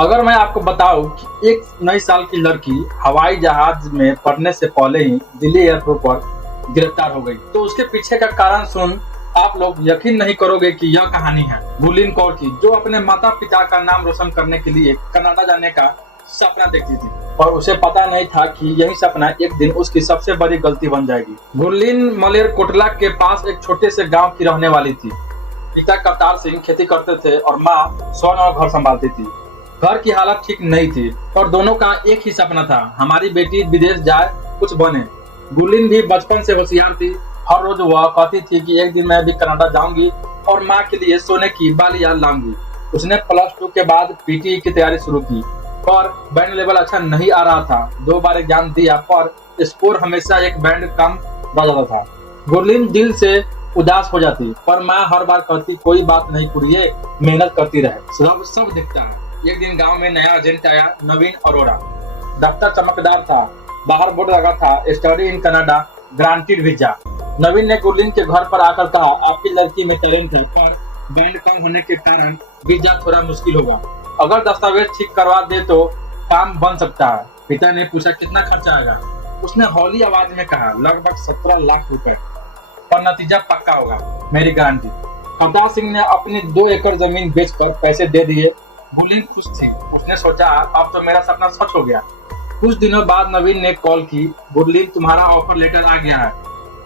अगर मैं आपको बताऊं कि एक नई साल की लड़की हवाई जहाज में पढ़ने से पहले ही दिल्ली एयरपोर्ट पर गिरफ्तार हो गई, तो उसके पीछे का कारण सुन आप लोग यकीन नहीं करोगे कि यह कहानी है गुरलीन कौर की, जो अपने माता पिता का नाम रोशन करने के लिए कनाडा जाने का सपना देखती थी। और उसे पता नहीं था कि यही सपना एक दिन उसकी सबसे बड़ी गलती बन जाएगी। गुरलीन मलेरकोटला के पास एक छोटे से गांव की रहने वाली थी। पिता करतार सिंह खेती करते थे और माँ स्वर्ण और घर संभालती थी। घर की हालत ठीक नहीं थी और दोनों का एक ही सपना था, हमारी बेटी विदेश जाए, कुछ बने। गुरलीन भी बचपन से होशियार थी। हर रोज वह कहती थी कि एक दिन मैं भी कनाडा जाऊंगी और माँ के लिए सोने की बालियां लाऊंगी। उसने +2 के बाद पीटी की तैयारी शुरू की, पर बैंड लेवल अच्छा नहीं आ रहा था। 2 बार एग्जाम दिया पर स्कोर हमेशा एक बैंड कम रह जाता था। गुरलीन दिल से उदास हो जाती, पर माँ हर बार कहती कोई बात नहीं कुड़िए, मेहनत करती रहे, सब दिखता है। एक दिन गांव में नया एजेंट आया, नवीन अरोड़ा। दफ्तर चमकदार था, बाहर बोर्ड लगा था study in Canada, granted visa. Naveen ने गुरलीन के घर पर आकर कहा, आपकी लड़की में टैलेंट है, पर बैंड कम होने के कारण वीजा थोड़ा मुश्किल होगा। अगर दस्तावेज ठीक करवा दे तो काम बन सकता है। पिता ने पूछा कितना खर्चा आएगा। उसने हौली आवाज में कहा लगभग 17 लाख रुपए, पर नतीजा पक्का होगा, मेरी गारंटी। करतार सिंह ने अपनी 2 एकड़ जमीन बेचकर पैसे दे दिए। गुरलीन खुश थी। उसने सोचा अब तो मेरा सपना सच हो गया। कुछ दिनों बाद नवीन ने कॉल की, गुरलीन तुम्हारा ऑफर लेटर आ गया है,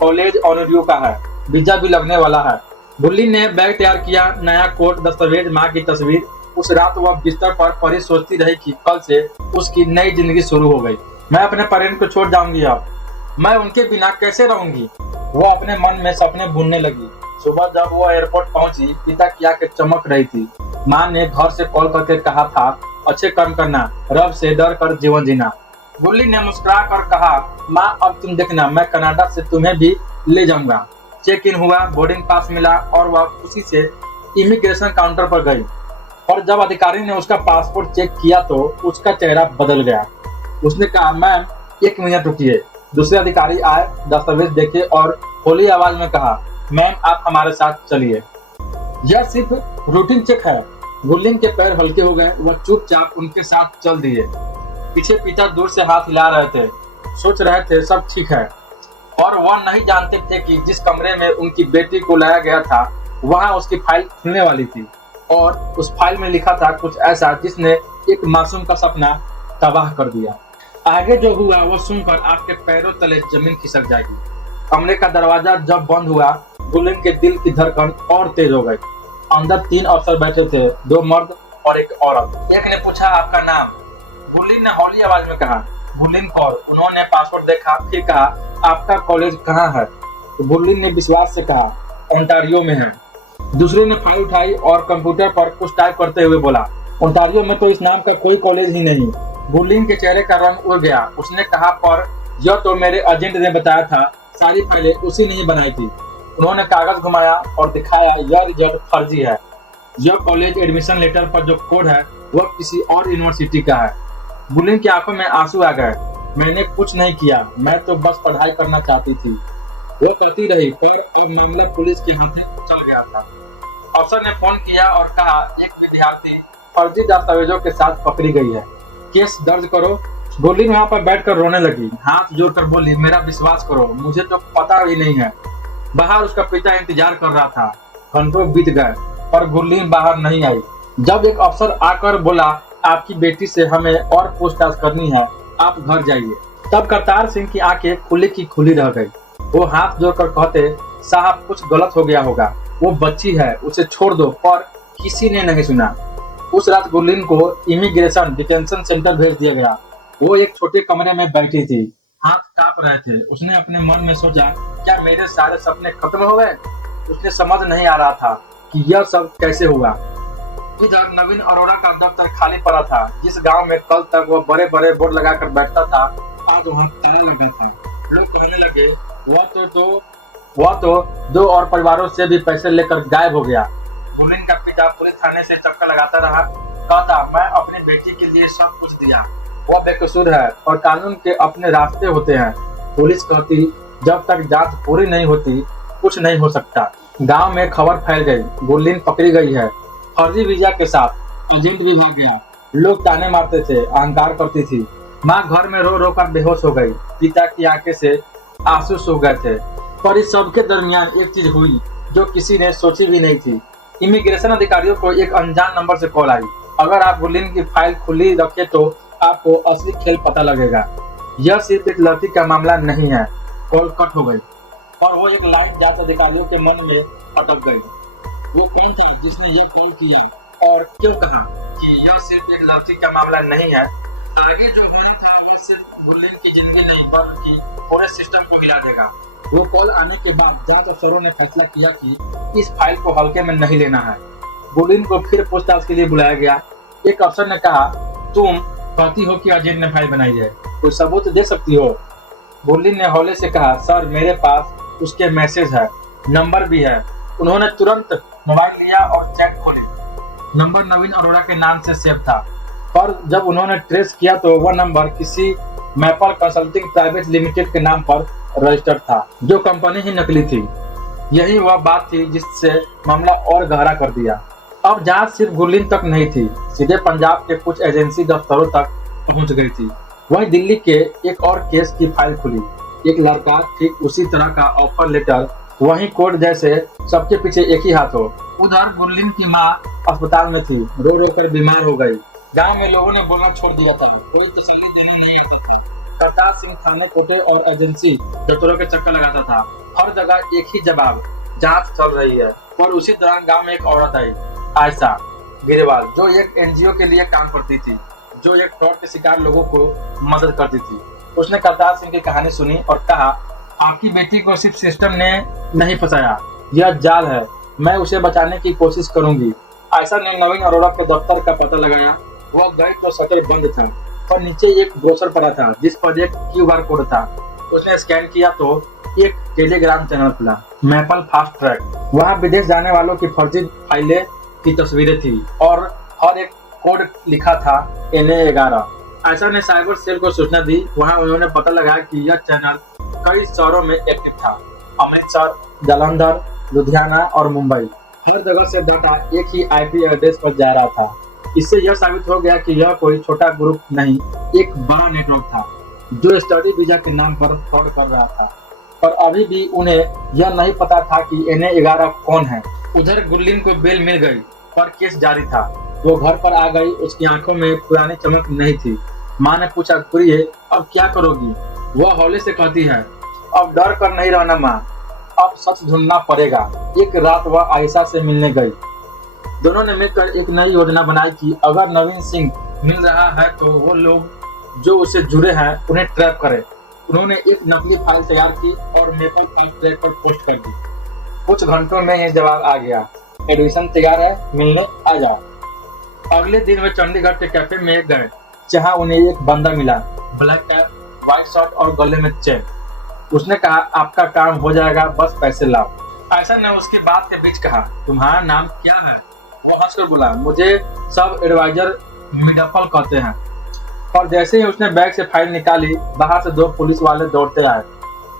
कॉलेज ऑन रिव्यू का है, वीजा भी लगने वाला है। गुरलीन ने बैग तैयार किया, नया कोट, दस्तावेज, माँ की तस्वीर। उस रात वह बिस्तर पर पड़ी सोचती रही कि कल से उसकी नई जिंदगी शुरू हो गई। मैं अपने पेरेंट्स को छोड़ जाऊंगी, अब मैं उनके बिना कैसे रहूंगी। वो अपने मन में सपने बुनने लगी। सुबह जब वो एयरपोर्ट पहुंची, पिता की आंखें चमक रही थी। माँ ने घर से कॉल करके कहा था अच्छे कर्म करना, रब से डर कर जीवन जीना। गुरलीन ने मुस्कुरा कर कहा, माँ अब तुम देखना, मैं कनाडा से तुम्हें भी ले जाऊंगा। चेक इन हुआ, बोर्डिंग पास मिला और वह खुशी से इमिग्रेशन काउंटर पर गई। और जब अधिकारी ने उसका पासपोर्ट चेक किया तो उसका चेहरा बदल गया। उसने कहा, मैम 1 मिनट रुकिए। दूसरे अधिकारी आए, दस्तावेज देखे और होली आवाज में कहा, मैम आप हमारे साथ चलिए, यह सिर्फ रूटीन चेक है। गुरलीन के पैर हल्के हो गए, वह चुपचाप उनके साथ चल दिए। पीछे पिता दूर से हाथ हिला रहे थे, सोच रहे थे सब ठीक है। और वह नहीं जानते थे कि जिस कमरे में उनकी बेटी को लाया गया था वहां उसकी फाइल खुलने वाली थी और उस फाइल में लिखा था कुछ ऐसा जिसने एक मासूम का सपना तबाह कर दिया। आगे जो हुआ वह सुनकर आपके पैरों तले जमीन खिसक जाएगी। कमरे का दरवाजा जब बंद हुआ, गुरलीन के दिल की धड़कन और तेज हो गई। अंदर 3 अफसर बैठे थे, 2 मर्द और 1 औरत। एक ने पूछा आपका नाम। गुरलीन ने हौली आवाज में कहा, गुरलीन कौर। उन्होंने पासपोर्ट देखा, फिर कहा आपका कॉलेज कहाँ है। तो गुरलीन ने विश्वास से कहा ओंटारियो में है। दूसरे ने फाइल उठाई और कंप्यूटर पर कुछ टाइप करते हुए बोला, ओंटारियो में तो इस नाम का कोई कॉलेज ही नहीं। गुरलीन के चेहरे का रंग उड़ गया। उसने कहा, पर यह तो मेरे एजेंट ने बताया था, सारी फाइलें उसी ने ही बनाई थी। उन्होंने कागज घुमाया और दिखाया, यह रिजल्ट फर्जी है। यह कॉलेज एडमिशन लेटर पर जो कोड है वह किसी और यूनिवर्सिटी का है। गुरलीन की आंखों में आंसू आ गए। मैंने कुछ नहीं किया, मैं तो बस पढ़ाई करना चाहती थी, वो करती रही। पर अब मामला पुलिस के हाथ चल गया था। अफसर ने फोन किया और कहा, एक विद्यार्थी फर्जी दस्तावेजों के साथ पकड़ी गई है, केस दर्ज करो। गुरलीन वहां पर बैठकर रोने लगी, हाथ जोड़कर बोली, मेरा विश्वास करो, मुझे तो पता भी नहीं है। बाहर उसका पिता इंतजार कर रहा था। घंटों बीत गए पर गुरलीन बाहर नहीं आई। जब एक अफसर आकर बोला, आपकी बेटी से हमें और पूछताछ करनी है, आप घर जाइए। तब करतार सिंह की आंखें खुली की खुली रह गई। वो हाथ जोड़कर कहते, साहब कुछ गलत हो गया होगा, वो बच्ची है, उसे छोड़ दो। पर किसी ने नहीं सुना। उस रात गुरलीन को इमिग्रेशन डिटेंशन सेंटर भेज दिया गया। वो एक छोटे कमरे में बैठी थी, हाथ कांप रहे थे। उसने अपने मन में सोचा, क्या मेरे सारे सपने खत्म हो गए। उसने समझ नहीं आ रहा था कि यह सब कैसे हुआ। इधर नवीन अरोड़ा का दफ्तर खाली पड़ा था। जिस गांव में कल तक वह बड़े बड़े बोर्ड लगाकर बैठता था, आज वहाँ ताला लगा था। लोग कहने लगे, वह तो 2 और परिवारों से भी पैसे लेकर गायब हो गया। गुरलीन का पिता पुलिस थाने से चक्कर लगाता रहा, कहता, मैं अपनी बेटी के लिए सब कुछ दिया, वह बेकसूर है और कानून के अपने रास्ते होते हैं। पुलिस कहती, जब तक जांच पूरी नहीं होती कुछ नहीं हो सकता। गांव में खबर फैल गई, गुरलीन पकड़ी गई है, फर्जी वीजा के साथ। एजेंट भी भाग गया। लोग ताने मारते थे, अहंकार करती थी। माँ घर में रो रो कर बेहोश हो गई। पिता की आंखें से आंसू सूख गए थे। पर इस सब के दरमियान एक चीज हुई जो किसी ने सोची भी नहीं थी। इमिग्रेशन अधिकारियों को एक अनजान नंबर से कॉल आई। अगर आप गुरलीन की फाइल खुली रखे तो आपको असली खेल पता लगेगा। यह सिर्फ एक लड़की का मामला नहीं है। कॉल कट हो गई और वो एक लाइन जांच अधिकारियों के मन में अटक गई। वो कौन था जिसने ये कॉल किया और क्यों कहा कि यह सिर्फ एक लड़की का मामला नहीं है। आगे जो होना था वह सिर्फ गुरलीन की जिंदगी नहीं बल्कि पूरे सिस्टम को हिला देगा। वो कॉल आने के बाद जांच अफसरों ने फैसला किया कि इस फाइल को हल्के में नहीं लेना है। गुरलीन को फिर पूछताछ के लिए बुलाया गया। एक अफसर ने कहा, तुम कहती हो कि अजय ने फाइल बनाई है, कोई सबूत दे सकती हो? गुरलीन ने हौले से कहा, सर मेरे पास उसके मैसेज है, नंबर भी है। उन्होंने तुरंत मोबाइल लिया और चैट खोले। नंबर नवीन अरोड़ा के नाम से सेव था, पर जब उन्होंने ट्रेस किया तो वह नंबर किसी मैपल कंसल्टिंग प्राइवेट लिमिटेड के नाम पर रजिस्टर्ड था, जो कंपनी ही नकली थी। यही वह बात थी जिससे मामला और गहरा कर दिया। अब जांच सिर्फ गुरलीन तक नहीं थी, सीधे पंजाब के कुछ एजेंसी दफ्तरों तक पहुंच गई थी। वहीं दिल्ली के एक और केस की फाइल खुली। एक लड़का, ठीक उसी तरह का ऑफर लेटर, वहीं कोर्ट जैसे, सबके पीछे एक ही हाथ हो। उधर गुरलीन की माँ अस्पताल में थी, रो रो कर बीमार हो गई। गांव में लोगों ने बोलना छोड़ दिया था, कोई तसल्ली देने नहीं आता था। करतार सिंह थाने, कोटे और एजेंसी दफ्तरों के चक्कर लगाता था। हर जगह एक ही जवाब, जांच चल रही है। और उसी दौरान गांव में एक औरत आई, आयशा गिरवाल, जो एक एनजीओ के लिए काम करती थी, जो एक फ्रॉड के शिकार लोगों को मदद करती थी। उसने करतार सिंह की कहानी सुनी और कहा, आपकी बेटी को सिर्फ सिस्टम ने नहीं फंसाया, यह जाल है, मैं उसे बचाने की कोशिश करूंगी। आयशा ने नवीन अरोड़ा के दफ्तर का पता लगाया। वह गई तो शटर बंद था, पर नीचे एक ब्रोशर पड़ा था जिस पर एक QR कोड था। उसने स्कैन किया तो एक टेलीग्राम चैनल खुला, मैपल फास्ट ट्रैक। वहाँ विदेश जाने वालों की फर्जी फाइलें की तस्वीरें थी और हर एक कोड लिखा था NA11। आयशा ने साइबर सेल को सूचना दी। वहाँ उन्होंने पता लगाया कि यह चैनल कई शहरों में एक्टिव था, अमृतसर, जालंधर, लुधियाना और मुंबई। हर जगह से डाटा एक ही IP एड्रेस पर जा रहा था। इससे यह साबित हो गया कि यह कोई छोटा ग्रुप नहीं, एक बड़ा नेटवर्क था जो स्टडी वीजा के नाम पर फ्रॉड कर रहा था। पर अभी भी उन्हें यह नहीं पता था कि NA11 कौन है। उधर गुरलीन को बेल मिल गई, पर केस जारी था। वो घर पर आ गई, उसकी आंखों में पुरानी चमक नहीं थी। माँ ने पूछा, प्रिय अब क्या करोगी? वह हौले से कहती है, अब डर कर नहीं रहना माँ, अब सच ढूंढना पड़ेगा। एक रात वह आयशा से मिलने गई। दोनों ने मिलकर एक नई योजना बनाई कि अगर नवीन सिंह मिल रहा है तो वो लोग जो उससे जुड़े हैं उन्हें ट्रैप करें। उन्होंने एक नकली फाइल तैयार की और मैपल फास्ट ट्रैक पर पोस्ट कर दी। कुछ घंटों में ये जवाब आ गया, एडमिशन तैयार है, मिलने आ जाओ। अगले दिन वे चंडीगढ़ के कैफे में गए, जहां उन्हें एक बंदा मिला, ब्लैक कैप, व्हाइट शर्ट और गले में चेन। उसने कहा, आपका काम हो जाएगा, बस पैसे लाओ। आयशा ने उसकी बात के बीच कहा, तुम्हारा नाम क्या है? वो हंसकर बोला, मुझे सब एडवाइजर मिडपल कहते हैं। और जैसे ही उसने बैग से फाइल निकाली, बाहर से 2 पुलिस वाले दौड़ते आए।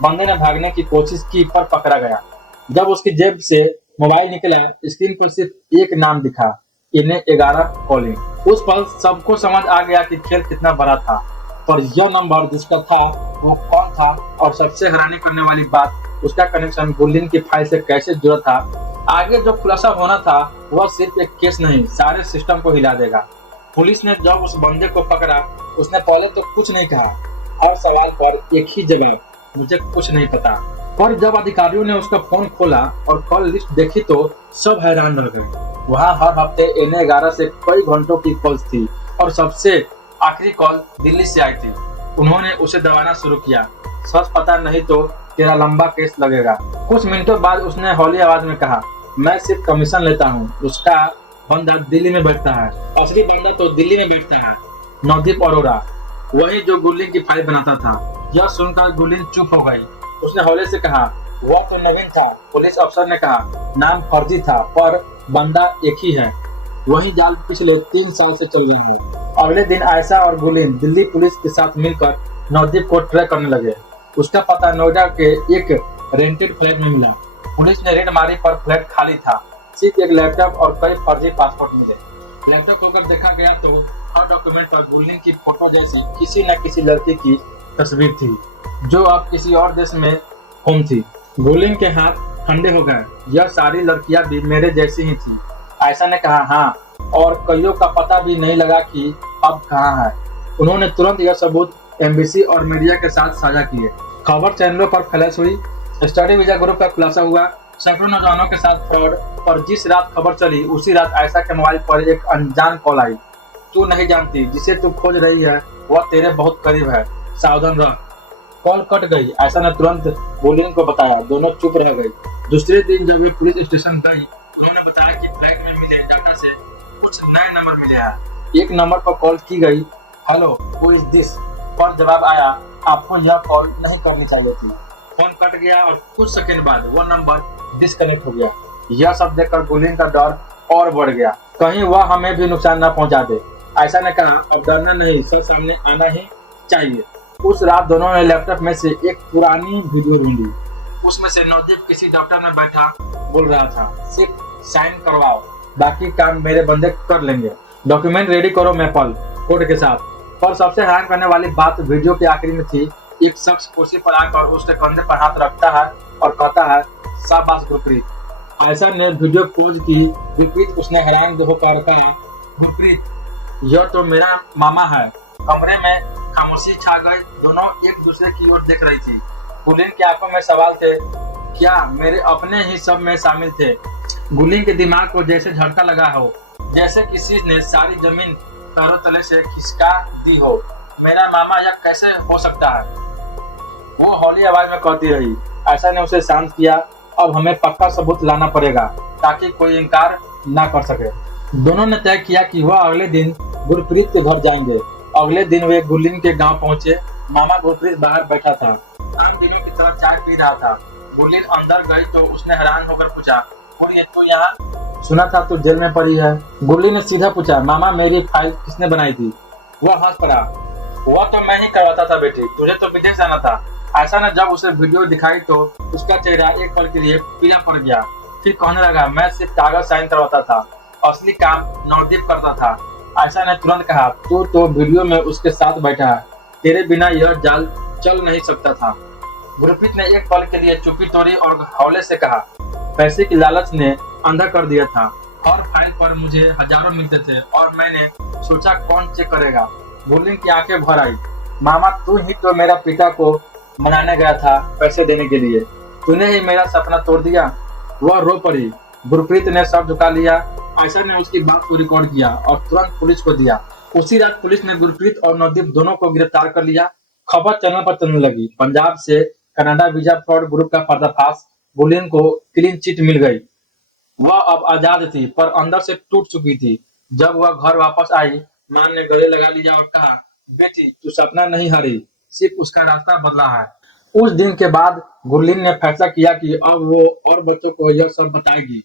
बंदे ने भागने की कोशिश की पर पकड़ा गया। जब उसकी जेब से मोबाइल निकला, स्क्रीन पर सिर्फ एक नाम दिखा, NA11 कॉलिंग। उस पल सबको समझ आ गया कि खेल कितना बड़ा था। पर यह नंबर जिसका था वो कौन था, और सबसे हैरानी करने वाली बात, उसका कनेक्शन गुरलीन की फाइल से कैसे जुड़ा था। आगे जो खुलासा होना था वह सिर्फ एक केस नहीं, सारे सिस्टम को हिला देगा। पुलिस ने जब उस बंदे को पकड़ा, उसने पहले तो कुछ नहीं कहा। हर सवाल पर एक ही जवाब, मुझे कुछ नहीं पता। पर जब अधिकारियों ने उसका फोन खोला और कॉल लिस्ट देखी तो सब हैरान रह गए। वहाँ हर हफ्ते NA11 से कई घंटों की कॉल्स थी और सबसे आखिरी कॉल दिल्ली से आई थी। उन्होंने उसे दबाना शुरू किया, सच पता नहीं तो तेरा लंबा केस लगेगा। कुछ मिनटों बाद उसने हौली आवाज में कहा, मैं सिर्फ कमीशन लेता हूँ, उसका बंदा दिल्ली में बैठता है। असली बंदा तो दिल्ली में बैठता है, नवदीप अरोड़ा, वही जो गुरलीन की फाइल बनाता था। यह सुनकर गुरलीन चुप हो गई। उसने हौले से कहा, वह तो नवीन था। पुलिस अफसर ने कहा, नाम फर्जी था पर बंदा एक ही है। वही जाल पिछले 3 साल से चल रही है। अगले दिन आयशा और गुरलीन दिल्ली पुलिस के साथ मिलकर नवदीप को ट्रैक करने लगे। उसका पता नोएडा के एक रेंटेड फ्लैट में मिला। पुलिस ने रेड मारी पर फ्लैट खाली था, सिर्फ एक लैपटॉप और कई फर्जी पासपोर्ट मिले। लैपटॉप होकर देखा गया तो हर डॉक्यूमेंट पर गुरलीन की फोटो जैसी किसी न किसी लड़की की तस्वीर थी जो अब किसी और देश में गुम थी। गुरलीन के हाथ ठंडे हो गए। यह सारी लड़कियां भी मेरे जैसी ही थी, आयशा ने कहा। हाँ, और कईयों का पता भी नहीं लगा कि अब कहाँ है। उन्होंने तुरंत यह सबूत एमबीसी और मीडिया के साथ साझा किए। खबर चैनलों पर फ्लैश हुई। स्टडी वीजा ग्रुप का खुलासा हुआ। सैकड़ों नौजवानों के साथ फ्रॉड। पर जिस रात खबर चली उसी रात आयशा के मोबाइल पर एक अनजान कॉल आई। तू नहीं जानती, जिसे तू खोज रही है वह तेरे बहुत करीब है, सावधान रह। कॉल कट गई। आयशा ने तुरंत गुरलीन को बताया। दोनों चुप रह गई। दूसरे दिन जब वे पुलिस स्टेशन गई, उन्होंने बताया कि फ्लैट में मिले डाटा से कुछ नए नंबर मिले हैं। एक नंबर पर कॉल की गई। Hello, who is this? पर जवाब आया, आपको यह कॉल नहीं करनी चाहिए थी। फोन कट गया और कुछ सेकंड बाद वह नंबर डिस्कनेक्ट हो गया। यह सब देखकर गुरलीन का डर और बढ़ गया, कहीं वह हमें भी नुकसान न पहुंचा दे। आयशा ने कहा, अब डरना नहीं, सच सामने आना ही चाहिए। उस रात दोनों ने लैपटॉप में से एक पुरानी वीडियो ढूंढी। उसमें से नवदीप किसी डॉक्टर में बैठा बोल रहा था, सिर्फ साइन करवाओ, बाकी काम मेरे बंदे कर लेंगे। डॉक्यूमेंट रेडी करो मैपल कोड के साथ। पर सबसे हैरान करने वाली बात वीडियो के आखिरी में थी। एक शख्स कुर्सी पर आकर उसके कंधे पर हाथ रखता है और कहता है, शाबाश गुरप्रीत। आयशा ने वीडियो खोज की। विपरीत उसने हैरान होकर कहा, गुरप्रीत, यह तो मेरा मामा है। कमरे में खामोशी छा गई। दोनों एक दूसरे की ओर देख रही थी। गुरलीन की आंखों में सवाल थे, क्या मेरे अपने ही सब में शामिल थे? गुरलीन के दिमाग को जैसे झटका लगा हो, जैसे किसी ने सारी जमीन पैरों तले से खिसका दी हो। मेरा मामा यह कैसे हो सकता है? वो हौली आवाज में कहती रही। आयशा ने उसे शांत किया। अब हमें पक्का सबूत लाना पड़ेगा ताकि कोई इनकार ना कर सके। दोनों ने तय किया कि वह अगले दिन गुरप्रीत के घर जाएंगे। अगले दिन वे गुरलीन के गांव पहुंचे। मामा गुरप्रीत बाहर बैठा था, आम दिनों की तरह चाय पी रहा था। गुरलीन अंदर गई तो उसने हैरान होकर पूछा, कौन ये तू यहाँ? सुना था तू जेल में पड़ी है। गुरलीन ने सीधा पूछा, मामा मेरी फाइल किसने बनाई थी? वह हंस पड़ा, वह तो मैं ही करवाता था बेटी, तुझे तो विदेश जाना था। आयशा ने जब उसे वीडियो दिखाई तो उसका चेहरा एक पल के लिए पीला पड़ गया। फिर कहने लगा, मैं सिर्फ कागज साइन करवाता था, असली काम नवदीप करता था। आयशा ने तुरंत कहा, तू तो वीडियो में उसके साथ बैठा है, तेरे बिना यह जाल चल नहीं सकता था। गुरप्रीत ने एक पल के लिए चुप्पी तोड़ी और हौले से कहा, पैसे की लालच ने अंधा कर दिया था। हर फाइल पर मुझे हजारों मिलते थे और मैंने सोचा कौन चेक करेगा। गुरलीन की आंखें भर आई। मामा, तू ही तो मेरा पिता को मनाने गया था पैसे देने के लिए, तूने ही मेरा सपना तोड़ दिया। वह रो पड़ी। गुरप्रीत ने सर झुका लिया। आयशा ने उसकी बात को रिकॉर्ड किया और तुरंत पुलिस को दिया। उसी रात पुलिस ने गुरप्रीत और नवदीप दोनों को गिरफ्तार कर लिया। खबर चैनल पर चलने लगी, पंजाब से कनाडा वीजा फ्रॉड ग्रुप का पर्दाफाश। गुरलीन को क्लीन चिट मिल गई। वह अब आजाद थी पर अंदर से टूट चुकी थी। जब वह घर वापस आई, मां ने गले लगा लिया और कहा, बेटी तू सपना नहीं हारी, सिर्फ उसका रास्ता बदला है। उस दिन के बाद गुरलीन ने फैसला किया कि अब वो और बच्चों को यह सब बताएगी,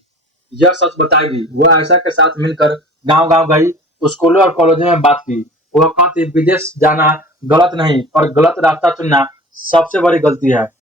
यह सच बताएगी। वह आयशा के साथ मिलकर गांव-गांव गई, स्कूलों और कॉलेजों में बात की। वह कहती, विदेश जाना गलत नहीं, पर गलत रास्ता चुनना सबसे बड़ी गलती है।